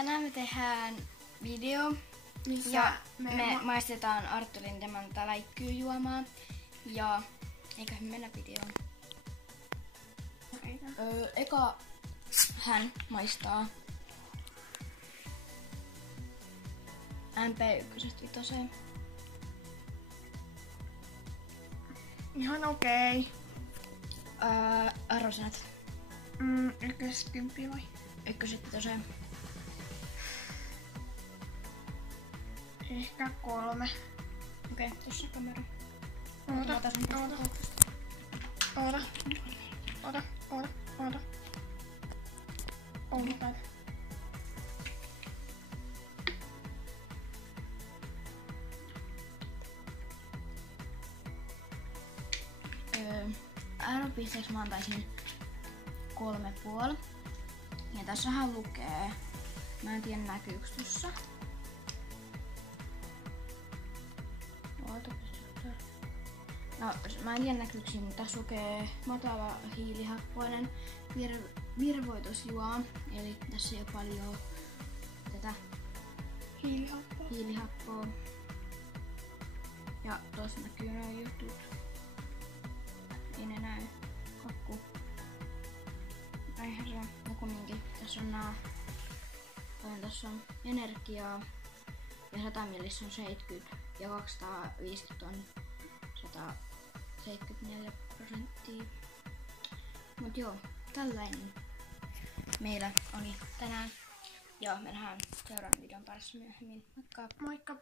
Tänään me tehdään video, missä ja me maistetaan Arttu Lindeman läikkyjuomaa. Ja eiköhän me mennä videoon. Eka hän maistaa MP1-5. Ihan okei. Arvosanat. 1/10 vai? 1-5. Ehkä 3. Okei, tossa kamera. Oota. Arvopisteeksi mä antaisin 3,5. Ja tässähän lukee, mä en tiedä näkyykö tossa. No, mä en tiedä näkyykö siinä, mutta tässä lukee matala hiilihappoinen virvoitusjuoma. Eli tässä ei ole paljon tätä hiilihappoa. Ja tossa näkyy nuo jutut. Ei ne näy. Kakku. Ai herra. No kumminkin. Tässä on nää. Tässä on energiaa. Ja 100 millissä on 70. Ja 250 on 174%. Mut joo, tällainen meillä oli tänään. Joo, me nähdään seuraavan videon parissa myöhemmin. Moikka! Moikka!